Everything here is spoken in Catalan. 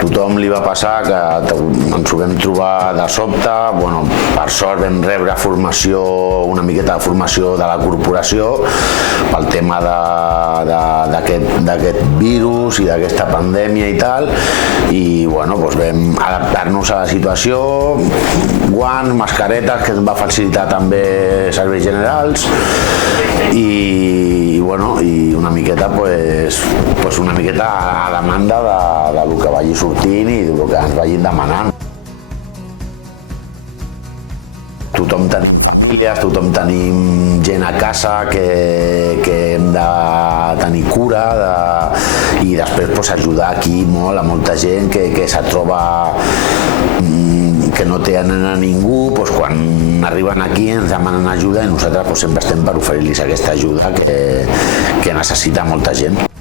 tothom li va passar que ens ho vam trobar de sobte. Per sort vam rebre formació, una miqueta de formació de la corporació pel tema d'aquest virus i d'aquesta pandèmia i tal, i vam adaptar-nos a la situació, guants, mascaretes, que ens va facilitar també serveis generals, i una miqueta a demanda del que vagi sortint i del que ens vagin demanant. Tothom tenim famílies, tothom tenim gent a casa que hem de tenir cura i després ajudar aquí molt a molta gent que se troba que no tenen a ningú. Quan arriben aquí ens demanen ajuda i nosaltres sempre estem per oferir-los aquesta ajuda que necessita molta gent.